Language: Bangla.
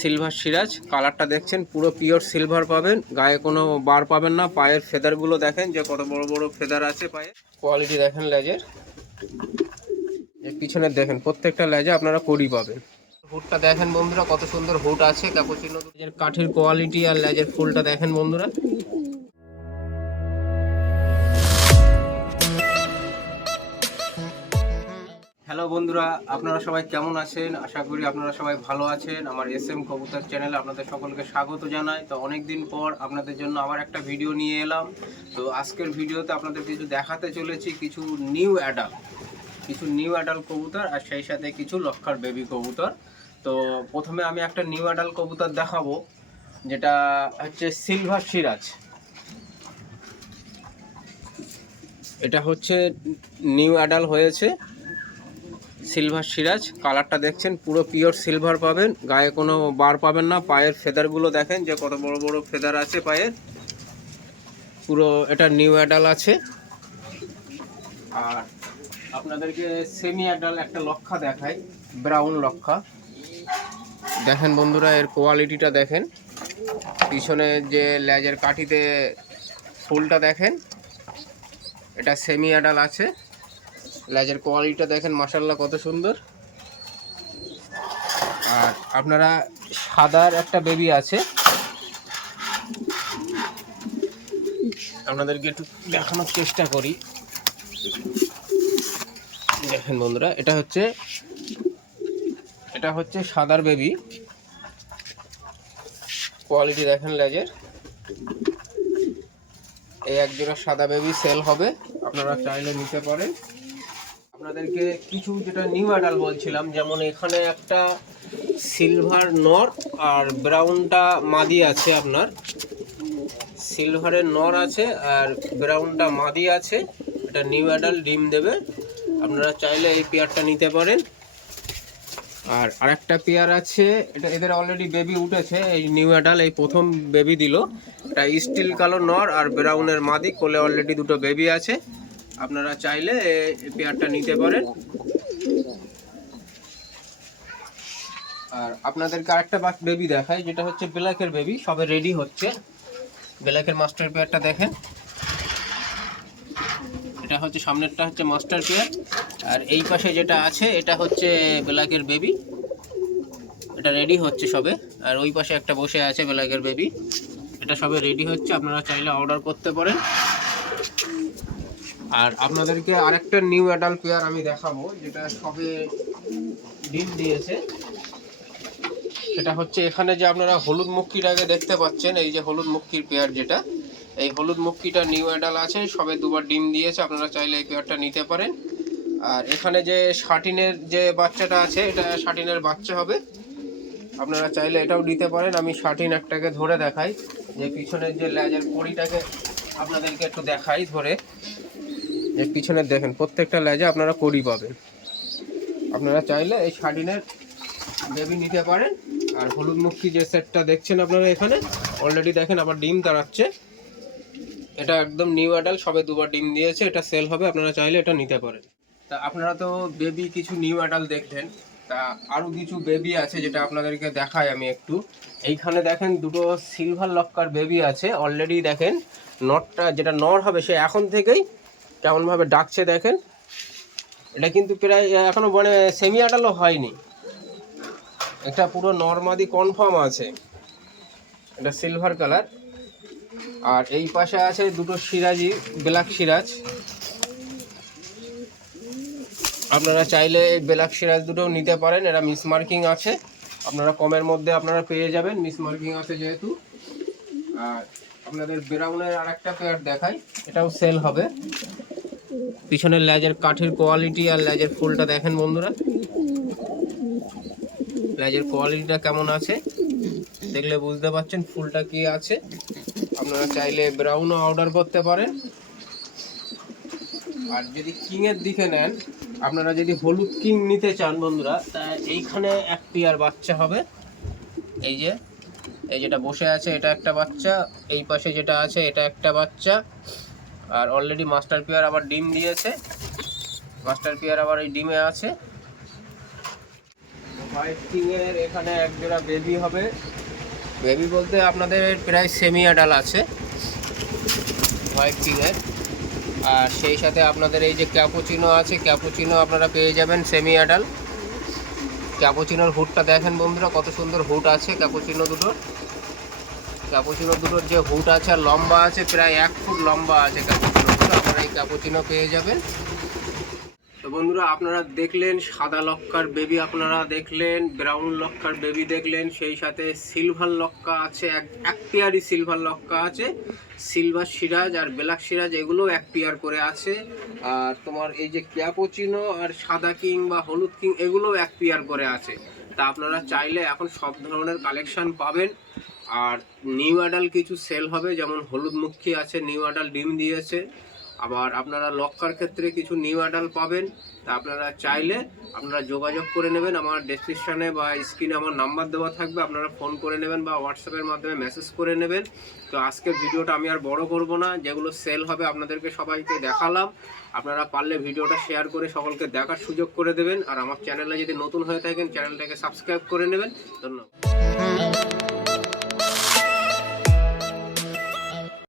সিলভার সিরাজ কালারটা দেখছেন পুরো পিওর সিলভার পাবেন, গায়ে কোনো বার পাবেন না। পায়ের ফেদারগুলো দেখেন যে কত বড় বড় ফেদার আছে পায়ে। কোয়ালিটি দেখেন লেজের, এর পিছনের দেখেন প্রত্যেকটা লেজে আপনারা কড়ি পাবেন। হুডটা দেখেন বন্ধুরা কত সুন্দর হুড আছে, ক্যাপুচিনো লেজের কাঠের কোয়ালিটি আর লেজের ফুলটা দেখেন বন্ধুরা। হ্যালো বন্ধুরা, আপনারা সবাই কেমন আছেন? আশা করি আপনারা সবাই ভালো আছেন। আমার SM কবুতর চ্যানেলে আপনাদের সকলকে স্বাগত জানাই। তো অনেক দিন পর আপনাদের জন্য আবার একটা ভিডিও নিয়ে এলাম। তো আজকের ভিডিওতে আপনাদের কিছু দেখাতে চলেছি, কিছু নিউ অ্যাডাল্ট কবুতর আর সেই সাথে কিছু লক্ষার বেবি কবুতর। তো প্রথমে আমি একটা নিউ অ্যাডাল্ট কবুতর দেখাবো, যেটা হচ্ছে সিলভার সিরাজ। এটা হচ্ছে নিউ অ্যাডাল্ট হয়েছে সিলভার সিরাজ। কালারটা দেখছেন পুরো পিওর সিলভার পাবেন, গায়ে কোনো বার পাবেন না। পায়ের ফেদারগুলো দেখেন যে কত বড় বড় ফেদার আছে পায়ের। পুরো এটা নিউ অ্যাডাল আছে। আর আপনাদেরকে সেমি অ্যাডাল একটা লক্ষা দেখাই, ব্রাউন লক্ষা। দেখেন বন্ধুরা এর কোয়ালিটিটা দেখেন, পিছনে যে লেজের কাঠিতে ফুলটা দেখেন, এটা সেমি অ্যাডাল আছে। লেজের কোয়ালিটিটা দেখেন মাশাআল্লাহ কত সুন্দর। আর আপনারা সাদার একটা বেবি আছে, আপনাদেরকে একটু দেখানোর চেষ্টা করি। দেখেন বন্ধুরা এটা হচ্ছে সাদার বেবি। কোয়ালিটি দেখেন লেজের। এই একজোড়া সাদা বেবি সেল হবে, আপনারা চাইলে নিতে পারেন। আপনাদেরকে কিছু যেটা নিউ অ্যাডাল বলছিলাম, যেমন এখানে একটা সিলভার নর আর ব্রাউনটা মাদি আছে। আপনার সিলভারের নর আছে আর ব্রাউনটা মাদি আছে। এটা নিউ অ্যাডাল ডিম দেবে, আপনারা চাইলে এই পেয়ারটা নিতে পারেন। আর আরেকটা পেয়ার আছে, এটা এদের অলরেডি বেবি উঠেছে। এই নিউ অ্যাডাল এই প্রথম বেবি দিল। এটা স্টিল কালো নর আর ব্রাউনের মাদি, কোলে অলরেডি দুটো বেবি আছে। আপনারা চাইলে এই পেয়ারটা নিতে পারেন। আর আপনাদেরকে আরেকটা বেবি দেখাই, যেটা হচ্ছে ব্ল্যাকের বেবি, সবে রেডি হচ্ছে। ব্ল্যাকের মাস্টার পেয়ারটা দেখেন, এটা হচ্ছে সামনেরটা হচ্ছে মাস্টার পেয়ার, আর এই পাশে যেটা আছে এটা হচ্ছে ব্ল্যাকের বেবি। এটা রেডি হচ্ছে সবে। আর ওই পাশে একটা বসে আছে ব্ল্যাকের বেবি, এটা সবে রেডি হচ্ছে। আপনারা চাইলে অর্ডার করতে পারেন। আর আপনাদেরকে আরেকটা নিউ অ্যাডাল্ট পেয়ার আমি দেখাবো, যেটা সবে ডিম দিয়েছে। সেটা হচ্ছে এখানে যে আপনারা হলুদ মুক্কিটাকে দেখতে পাচ্ছেন, এই যে হলুদ মুক্কির পেয়ার, যেটা এই হলুদ মুক্কিটা নিউ অ্যাডাল আছে, সবে দুবার ডিম দিয়েছে। আপনারা চাইলে এই পেয়ারটা নিতে পারেন। আর এখানে যে শাটিনের যে বাচ্চাটা আছে, এটা শাটিনের বাচ্চা হবে, আপনারা চাইলে এটাও নিতে পারেন। আমি শাটিন একটাকে ধরে দেখাই, যে পিছনের যে লেজের কড়িটাকে আপনাদেরকে একটু দেখাই ধরে। যে পিছনের দেখেন প্রত্যেকটা লেজে আপনারা কড়ি পাবেন। আপনারা চাইলে এই শাটিনের বেবি নিতে পারেন। আর হলুদ মুখী যে সেটটা দেখছেন আপনারা এখানে অলরেডি দেখেন আবার ডিম দাঁড়াচ্ছে। এটা একদম নিউ অ্যাডাল, সবে দুবার ডিম দিয়েছে, এটা সেল হবে। আপনারা চাইলে এটা নিতে পারেন। তা আপনারা তো বেবি কিছু নিউ অ্যাডাল দেখলেন, তা আরও কিছু বেবি আছে যেটা আপনাদেরকে দেখাই আমি একটু। এইখানে দেখেন দুটো সিলভার লক্কার বেবি আছে অলরেডি। দেখেন নটটা, যেটা নর হবে সে এখন থেকেই কেমনভাবে ডাকছে দেখেন। এটা কিন্তু প্রায় এখনও মানে সেমি অ্যাডালও হয়নি, এটা পুরো নর্মাদি কনফার্ম আছে। এটা সিলভার কালার। আর এই পাশে আছে দুটো সিরাজি, ব্ল্যাক সিরাজ। আপনারা চাইলে এই ব্ল্যাক সিরাজ দুটোও নিতে পারেন। এরা মিস মার্কিং আছে, আপনারা কমের মধ্যে আপনারা পেয়ে যাবেন, মিস মার্কিং আছে যেহেতু। আর আপনাদের ব্রাউনের আরেকটা পেয়ার দেখাই, এটাও সেল হবে। পিছনের লেজের কাঠের কোয়ালিটি আর লেজের ফুলটা দেখেন বন্ধুরা। লেজের কোয়ালিটিটা কেমন আছে দেখলে বুঝতে পারছেন ফুলটা কি আছে। আপনারা চাইলে ব্রাউনও অর্ডার করতে পারেন। আর যদি কিংয়ের দিকে নেন, আপনারা যদি হলুদ কিং নিতে চান বন্ধুরা, তা এইখানে এক পেয়ার বাচ্চা হবে। এই যেটা বসে আছে এটা একটা বাচ্চা, এই পাশে যেটা আছে এটা একটা বাচ্চা। আর অলরেডি মাস্টার পেয়ার আবার ডিম দিয়েছে, মাস্টার পেয়ার আবার এই ডিমে আছে। হোয়াইট কিংয়ের এখানে এক জোড়া বেবি হবে। বেবি বলতে আপনাদের প্রায় সেমি অ্যাডাল আছে হোয়াইট কিংয়ের। আর সেই সাথে আপনাদের এই যে ক্যাপুচিনো আছে, ক্যাপুচিনো আপনারা পেয়ে যাবেন সেমি অ্যাডাল। ক্যাপুচিনোর হুডটা দেখেন বন্ধুরা, কত সুন্দর হুড আছে ক্যাপুচিনো দুটোর। ক্যাপুচিনো দুটোর যে হুড আছে আর লম্বা আছে, প্রায় 1 ফুট লম্বা আছে ক্যাপুচিনো দুটো। আপনারা এই ক্যাপুচিনো পেয়ে যাবেন। তো বন্ধুরা আপনারা দেখলেন সাদা লক্কার বেবি, আপনারা দেখলেন ব্রাউন লক্কার বেবি দেখলেন, সেই সাথে সিলভার লক্কা আছে, এক পেয়ারই সিলভার লক্কা আছে। সিলভার সিরাজ আর ব্ল্যাক সিরাজ এগুলো এক পেয়ার করে আছে। আর তোমার এই যে ক্যাপুচিনো আর সাদা কিং বা হলুদ কিং এগুলো এক পেয়ার করে আছে। তা আপনারা চাইলে এখন সব ধরনের কালেকশন পাবেন। আর নিউ অ্যাডাল কিছু সেল হবে, যেমন হলুদ মুখী আছে, নিউ অ্যাডাল ডিম দিয়েছে। আবার আপনারা লক্কার ক্ষেত্রে কিছু নিউ অ্যাডাল পাবেন। তা আপনারা চাইলে আপনারা যোগাযোগ করে নেবেন। আমার ডেসক্রিপশানে বা স্ক্রিনে আমার নাম্বার দেওয়া থাকবে, আপনারা ফোন করে নেবেন বা হোয়াটসঅ্যাপের মাধ্যমে মেসেজ করে নেবেন। তো আজকের ভিডিওটা আমি আর বড় করব না, যেগুলো সেল হবে আপনাদেরকে সবাইকে দেখালাম। আপনারা পারলে ভিডিওটা শেয়ার করে সকলকে দেখার সুযোগ করে দেবেন। আর আমার চ্যানেলে যদি নতুন হয়ে থাকেন চ্যানেলটাকে সাবস্ক্রাইব করে নেবেন। ধন্যবাদ।